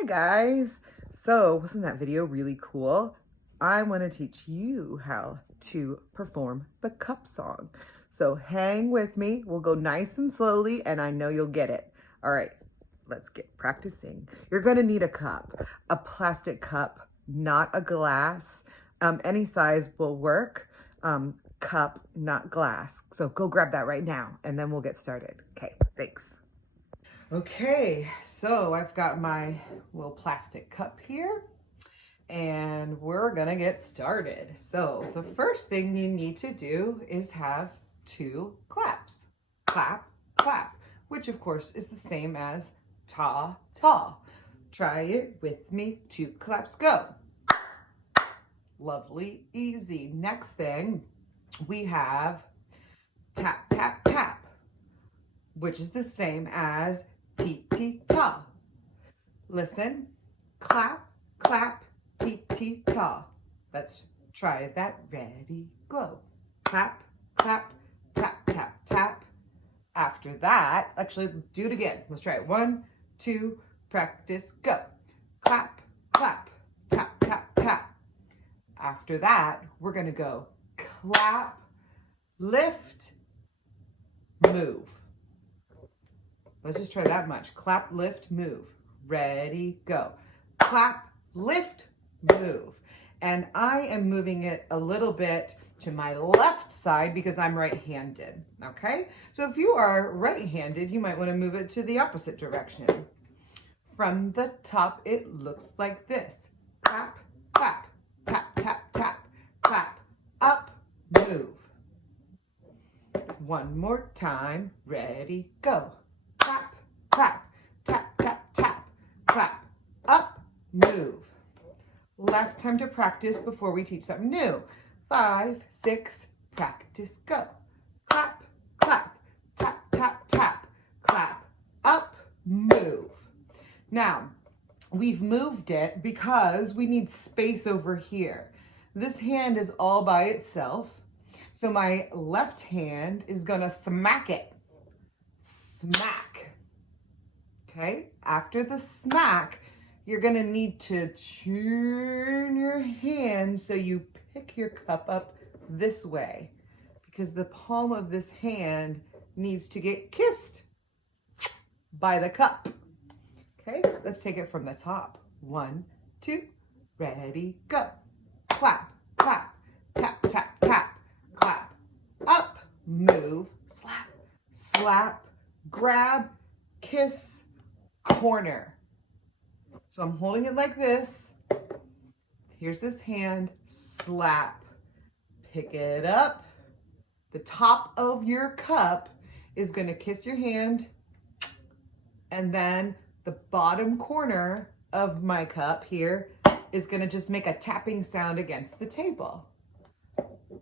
Hi guys. So wasn't that video really cool? I want to teach you how to perform the cup song. So hang with me. We'll go nice and slowly and I know you'll get it. All right, let's get practicing. You're going to need a cup, a plastic cup, not a glass. Any size will work. Cup, not glass. So go grab that right now and then we'll get started. Okay, thanks. Okay, so I've got my little plastic cup here and we're gonna get started. So the first thing you need to do is have two claps. Clap, clap, which of course is the same as ta, ta. Try it with me. Two claps, go. Lovely, easy. Next thing, we have tap, tap, tap, which is the same as ti, ti, ta. Listen, clap, clap, ti, ti, ta. Let's try that. Ready, go. Clap, clap, tap, tap, tap. After that, actually do it again. Let's try it. 1, 2, practice, go. Clap, clap, tap, tap, tap. After that, we're gonna go clap, lift, move. Let's just try that much. Clap, lift, move. Ready, go. Clap, lift, move. And I am moving it a little bit to my left side because I'm right-handed, okay? So if you are right-handed, you might want to move it to the opposite direction. From the top, it looks like this. Clap, clap, tap, tap, tap, clap, up, move. One more time. Ready, go. Clap, clap, tap, tap, tap, clap, up, move. Last time to practice before we teach something new. 5, 6, practice, go. Clap, clap, tap, tap, tap, clap, up, move. Now, we've moved it because we need space over here. This hand is all by itself. So my left hand is gonna smack it. Smack. Okay, after the smack, you're gonna need to turn your hand so you pick your cup up this way because the palm of this hand needs to get kissed by the cup. Okay, let's take it from the top. 1, 2, ready, go. Clap, clap, tap, tap, tap, clap, up, move, slap, slap, grab, kiss, corner. So I'm holding it like this. Here's this hand, slap, pick it up. The top of your cup is gonna kiss your hand, and then the bottom corner of my cup here is gonna just make a tapping sound against the table.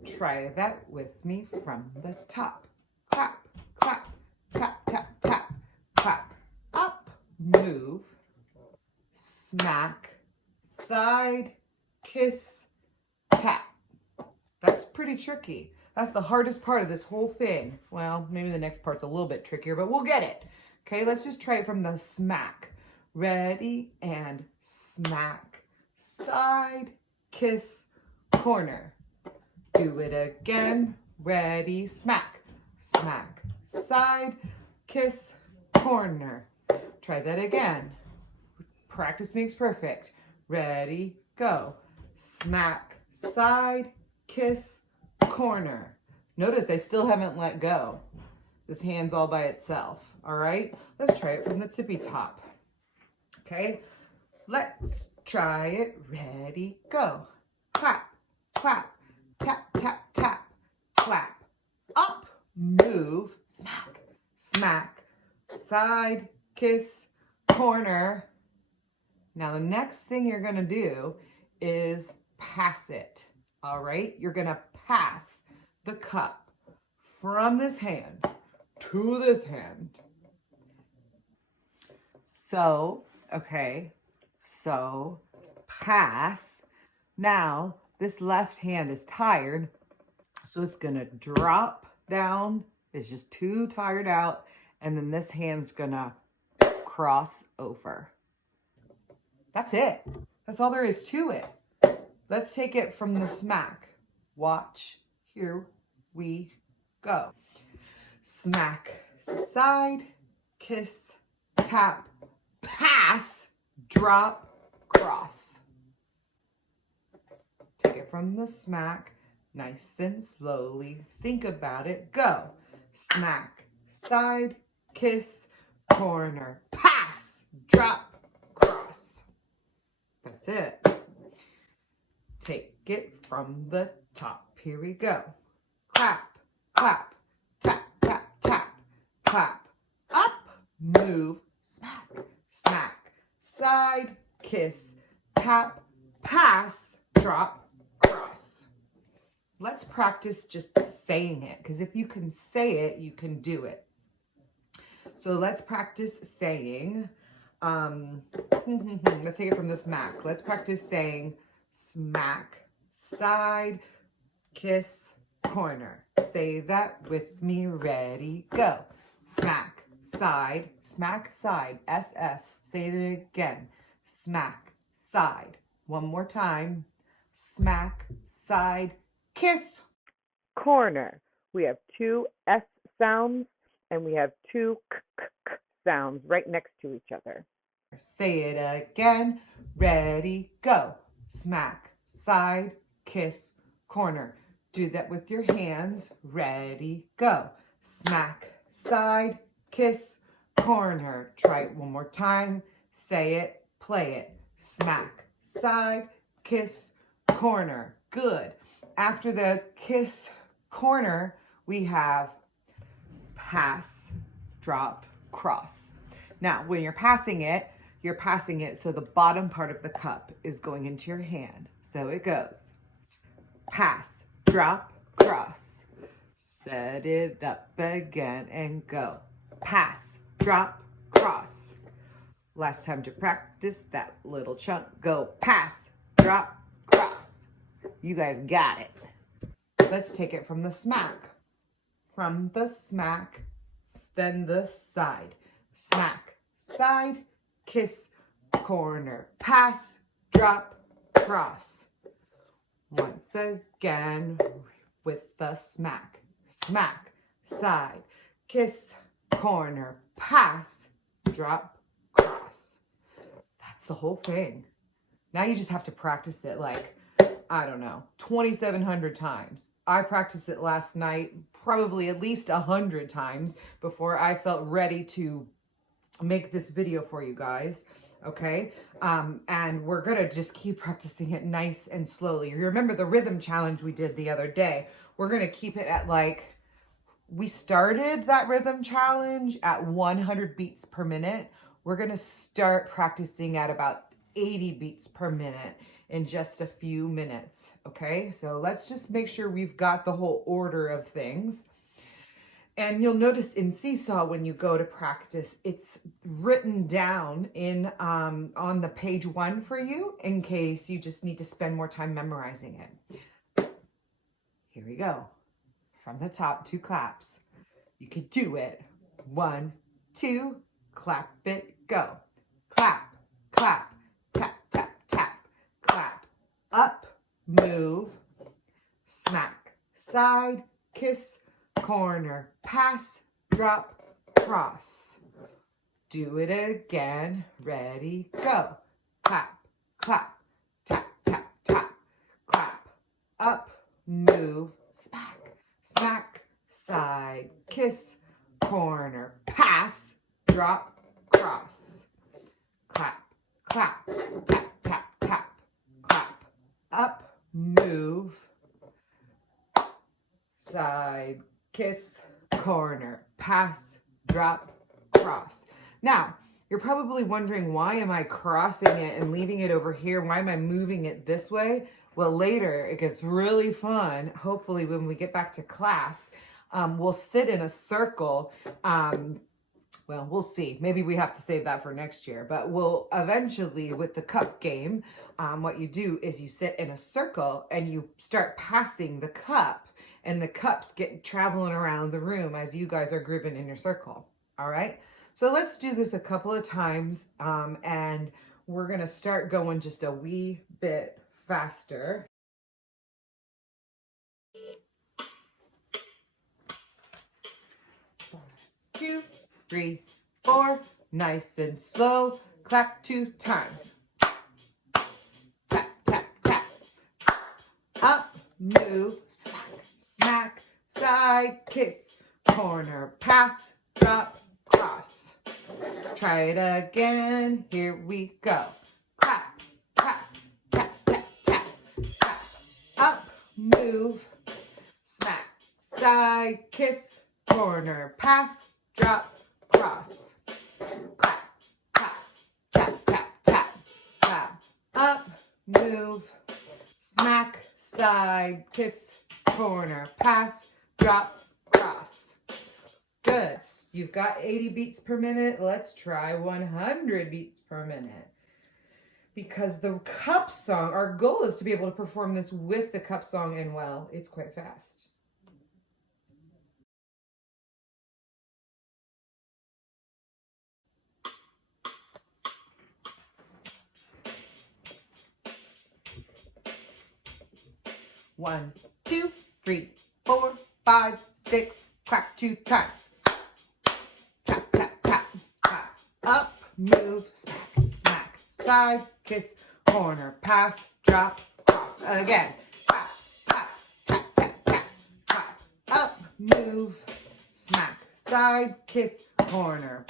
Try that with me from the top. Clap, clap, tap, tap, tap, clap, up, move, smack, side, kiss, tap. That's pretty tricky. That's the hardest part of this whole thing. Well, maybe the next part's a little bit trickier, but we'll get it. Okay, let's just try it from the smack. Ready, and smack, side, kiss, corner. Do it again. Ready, smack, smack, side, kiss, corner. Try that again. Practice makes perfect. Ready, go. Smack, side, kiss, corner. Notice I still haven't let go. This hand's all by itself. All right, let's try it from the tippy top. Okay, let's try it. Ready, go. Clap, clap, tap, tap, tap, clap, up, move, smack, smack, side, kiss, corner. Now the next thing you're gonna do is pass it, all right? You're gonna pass the cup from this hand to this hand. So, okay, so pass. Now, this left hand is tired, so it's gonna drop down. It's just too tired out, and then this hand's gonna cross over. That's it. That's all there is to it. Let's take it from the smack. Watch. Here we go. Smack, side, kiss, tap, pass, drop, cross. Take it from the smack, nice and slowly. Think about it. Go. Smack, side, kiss, corner, pass, drop, cross. That's it. Take it from the top. Here we go. Clap, clap, tap, tap, tap, clap, up, move, smack, smack, side, kiss, tap, pass, drop, cross. Let's practice just saying it, because if you can say it, you can do it. So let's practice saying, let's take it from the smack. Let's practice saying smack, side, kiss, corner. Say that with me. Ready, go. Smack, side, SS. Say it again. Smack, side. One more time. Smack, side, kiss, corner. We have two S sounds and we have two k sounds right next to each other. Say it again. Ready, go. Smack, side, kiss, corner. Do that with your hands. Ready, go. Smack, side, kiss, corner. Try it one more time. Say it, play it. Smack, side, kiss, corner. Good. After the kiss, corner, we have pass, drop, cross. Now, when you're passing it so the bottom part of the cup is going into your hand. So it goes. Pass, drop, cross. Set it up again and go. Pass, drop, cross. Last time to practice that little chunk. Go pass, drop, cross. You guys got it. Let's take it from the smack. From the smack, then the side. Smack, side, kiss, corner. Pass, drop, cross. Once again with the smack. Smack, side, kiss, corner. Pass, drop, cross. That's the whole thing. Now you just have to practice it like, I don't know, 2,700 times. I practiced it last night, probably at least 100 times before I felt ready to make this video for you guys. Okay. And we're going to just keep practicing it nice and slowly. You remember the rhythm challenge we did the other day? We're going to keep it at we started that rhythm challenge at 100 beats per minute. We're going to start practicing at about 80 beats per minute in just a few minutes. Okay. So let's just make sure we've got the whole order of things. And you'll notice in Seesaw, when you go to practice, it's written down in on the page 1 for you in case you just need to spend more time memorizing it. Here we go. From the top, 2 claps. You could do it. 1, 2, clap it, go. Clap, clap, tap, tap, tap, clap. Up, move, smack, side, kiss, corner, pass, drop, cross. Do it again. Ready, go. Clap, clap, tap, tap, tap, clap. Up, move, smack, smack, side, kiss, corner, pass, drop, cross. Clap, clap, tap, tap, tap, clap. Up, move, side, kiss, corner, pass, drop, cross. Now, you're probably wondering, why am I crossing it and leaving it over here? Why am I moving it this way? Well, later it gets really fun. Hopefully when we get back to class, we'll sit in a circle. Well, we'll see. Maybe we have to save that for next year, but we'll eventually, with the cup game, what you do is you sit in a circle and you start passing the cup, and the cups get traveling around the room as you guys are grooving in your circle. All right. So let's do this a couple of times, and we're going to start going just a wee bit faster. 1, 2, 3, 4, nice and slow. Clap 2 times. Tap, tap, tap. Up, move, smack, smack, side, kiss, corner, pass, drop, cross. Try it again, here we go. Clap, clap, tap, tap, tap, clap. Up, move, smack, side, kiss, corner, pass, drop, cross. Clap, clap, tap, tap, tap, clap. Up, move, smack, side, kiss, corner, pass, drop, cross. Good. You've got 80 beats per minute. Let's try 100 beats per minute. Because the cup song, our goal is to be able to perform this with the cup song, and well, it's quite fast. One, 2, 3, 4, 5, 6, clap 2 times. Tap, tap, tap, tap. Up, move, smack, smack, side, kiss, corner, pass, drop, cross. Again. Clap, clap, tap, tap, tap, clap. Up, move, smack, side, kiss, corner,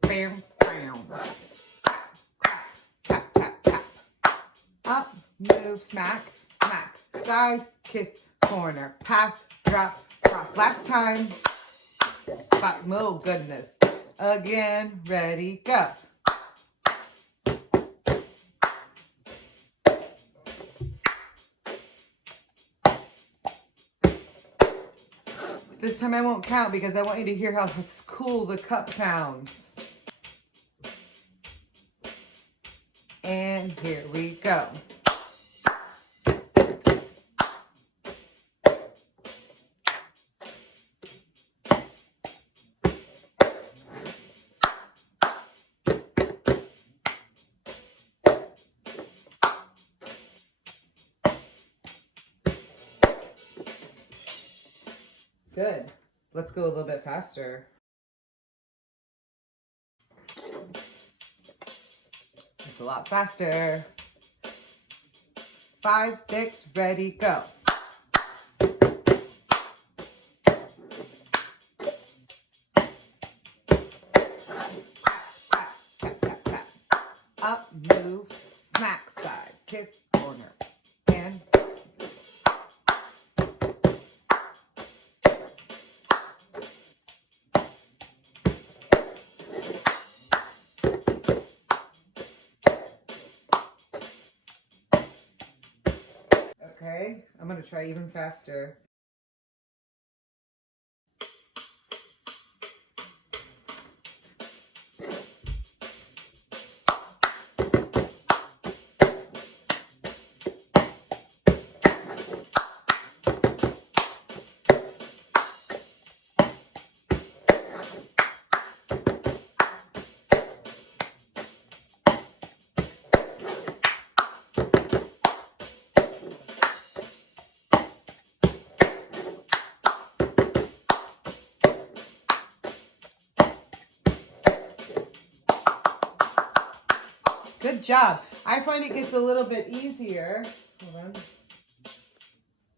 bam, bam. Clap, clap, tap, tap, tap. Up, move, smack, smack, side, kiss, corner, pass, drop, cross. Last time. But, oh goodness. Again, ready, go. This time I won't count because I want you to hear how cool the cup sounds. And here we go. Good. Let's go a little bit faster. It's a lot faster. 5, 6, ready, go. Tap, tap, tap. Up, move, smack, side, kiss, corner, and okay, I'm going to try even faster. Good job. I find it gets a little bit easier. Hold on.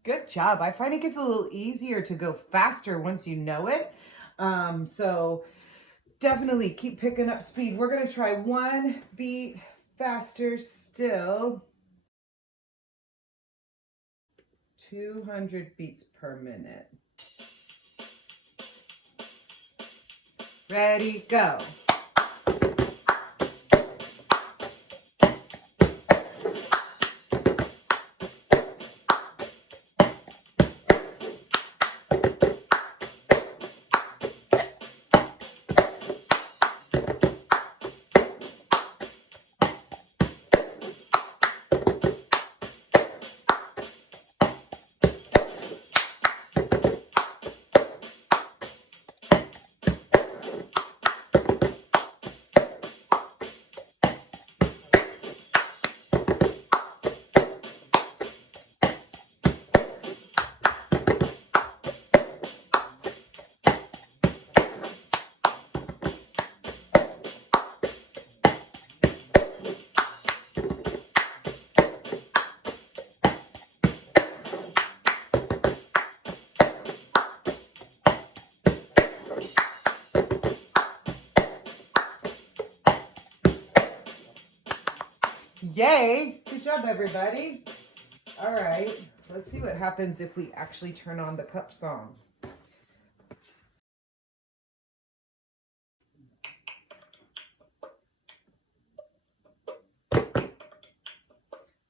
Good job. I find it gets a little easier to go faster once you know it. So definitely keep picking up speed. We're going to try 1 beat faster still. 200 beats per minute. Ready, go. Yay! Good job, everybody. All right, let's see what happens if we actually turn on the cup song.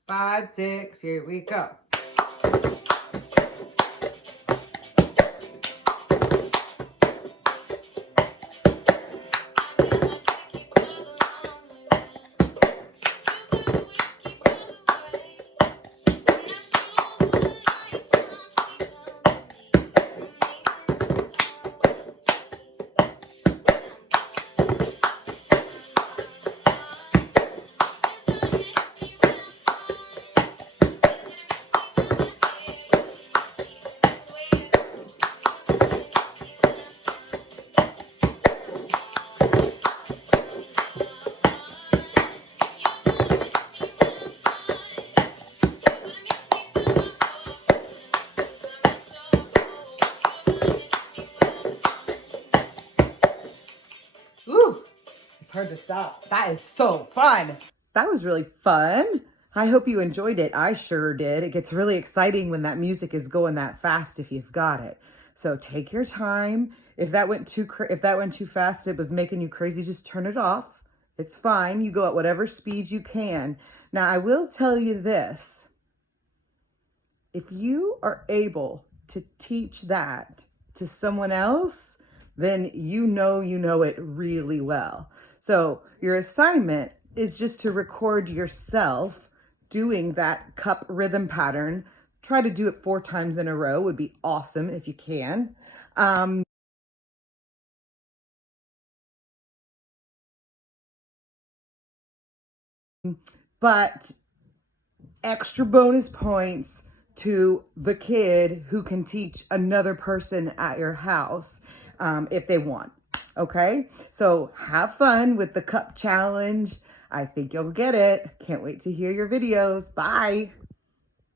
5, 6, here we go. Ooh, it's hard to stop. That is so fun. That was really fun. I hope you enjoyed it. I sure did. It gets really exciting when that music is going that fast if you've got it. So take your time. If that went too fast, it was making you crazy, just turn it off. It's fine. You go at whatever speed you can. Now, I will tell you this. If you are able to teach that to someone else, then you know it really well. So your assignment is just to record yourself doing that cup rhythm pattern. Try to do it 4 times in a row would be awesome if you can. But extra bonus points to the kid who can teach another person at your house if they want. Okay, so have fun with the cup challenge. I think you'll get it. Can't wait to hear your videos. Bye.